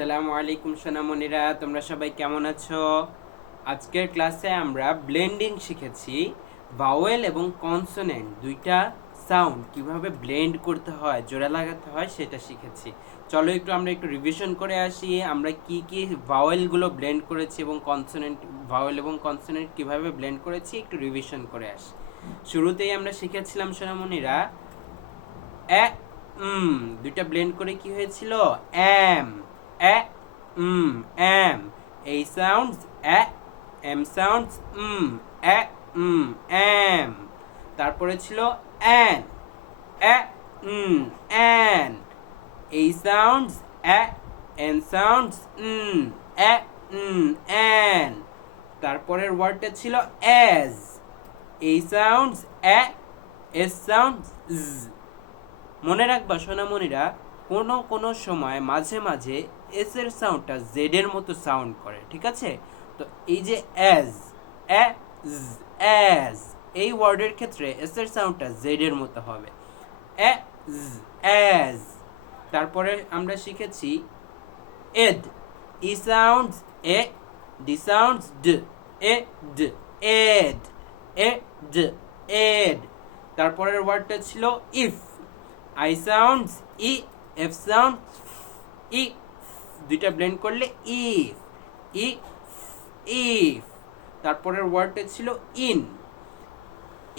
আসসালামু আলাইকুম সোনামণিরা, তোমরা সবাই কেমন আছো? আজকের ক্লাসে আমরা ব্লেন্ডিং শিখেছি। ভাওয়েল এবং কনসোনেন্ট দুইটা সাউন্ড কিভাবে ব্লেন্ড করতে হয়, জোড়া লাগাতে হয় সেটা শিখেছি। চলো আমরা একটু রিভিশন করে আসি। আমরা কি কি ভাওয়েলগুলো ব্লেন্ড করেছি এবং ভাওয়েল এবং কনসোনেন্ট কিভাবে ব্লেন্ড করেছি একটু রিভিশন করে আসি। শুরুতেই আমরা শিখেছিলাম সোনামণিরা এ দুইটা ব্লেন্ড করে কি হয়েছিল? Am a am. A sounds a, M sounds a am. তারপরে ছিল an a an. A sounds a, N sounds a an. তারপরের ওয়ার্ডটা ছিল এজ। এই সাউন্ডস এ, এস সাউন্ডস মনে রাখবা সোনামণিরা, কোনো কোনো সময় মাঝে মাঝে এস এর সাউন্ডটা জেড এর মতো সাউন্ড করে, ঠিক আছে? তো এই যে অ্যাজ, অ্যাজ এই ওয়ার্ডের ক্ষেত্রে এস এর সাউন্ডটা জেড এর মতো হবে, অ্যাজ। তারপরে আমরা শিখেছি ed. E sounds e, D sounds d, ed, ed, ed, ed. তারপরের ওয়ার্ডটা ছিল if. I sounds i, F sounds i, দুইটা ব্লেন্ড করলে ইফ, ই ইফ। তারপরের ওয়ার্ডটা ছিল in.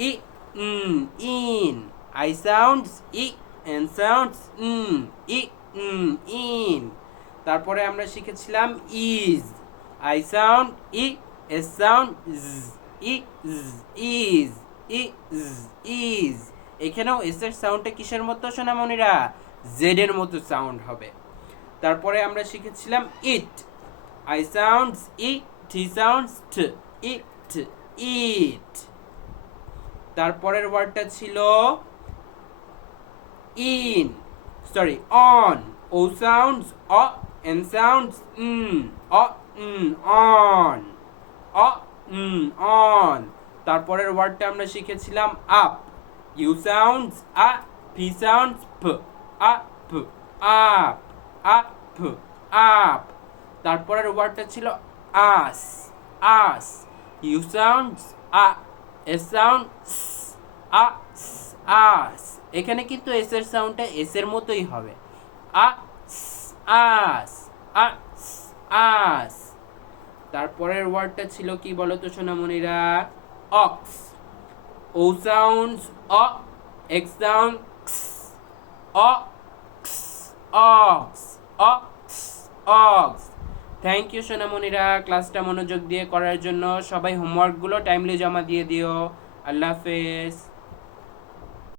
I in. I sounds i, N sounds i in. তারপরে আমরা শিখেছিলাম is. I sound i, S sound i is, is. এখানেও এস এর সাউন্ডটা কিসের মতো সোনামণিরা? জেড এর মতো সাউন্ড হবে। তারপরে আমরা শিখেছিলাম it. I sounds i, T sounds t, it, it. তারপরের ওয়ার্ডটা ছিল in, sorry on. O sounds o, N sounds o on, o on. তারপরের ওয়ার্ডটা আমরা শিখেছিলাম up. U sounds u, P sounds p, up, up, up, up. তারপরের ওয়ার্ডটা ছিল us, us. U sounds u, S sound us, us. এখানে কিন্তু S এর সাউন্ডটা এস এর মতোই হবে, আস, আস, আস, আস। তারপরের ওয়ার্ডটা ছিল কি বলতো সোনামণিরা? Ox. O sounds o, X sound ox, ox, ox, ox. Thank you সোনামণিরা, ক্লাসটা মনোযোগ দিয়ে করার জন্য। সবাই হোমওয়ার্কগুলো টাইমলি জমা দিয়ে দিও। আল্লাহ হাফেজ।